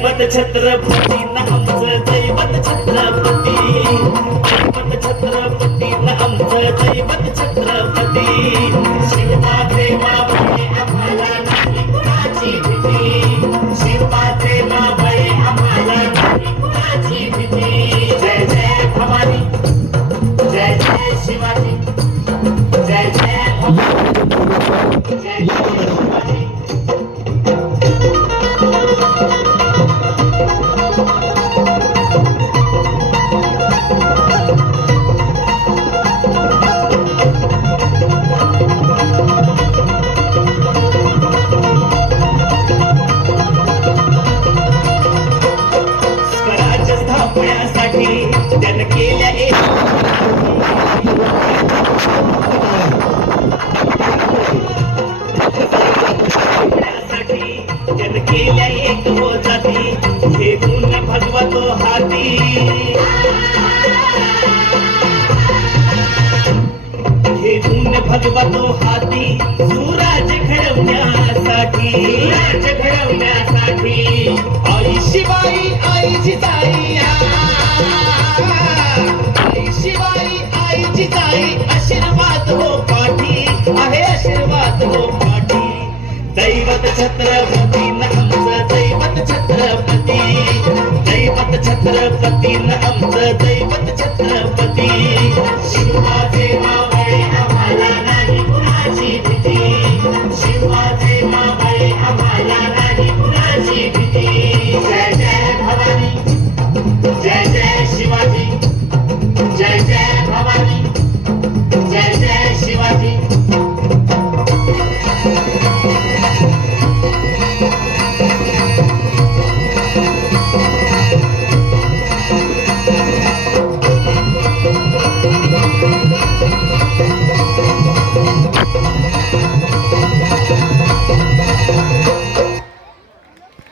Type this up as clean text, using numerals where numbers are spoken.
दैवत छत्रपती आमचं दैवत छत्रपती, दैवत छत्रपती आमचं दैवत छत्रपती. शिवबाचे मावळे आम्हाला नाही कुणाची भीती, शिवबाचे मावळे आम्हाला नाही कुणाची भीती. जय जय भवानी, जय जय शिवाजी, जय जय भवानी, जय जय शिवाजी. स्वराज्य स्थापण्यासाठी त्यानं केल्या एक हो जाती, हे गुण भगवा तो हाती, हे गुण भगवा तो हाती. सुराज घडवण्यासाठी, सुराज घडवण्यासाठी आई शिवाई आई जिजाई, आई शिवाई आई जिजाई. आशीर्वाद हो पाठी आहे, आशीर्वाद हो पाठी. दैवत छत्रपती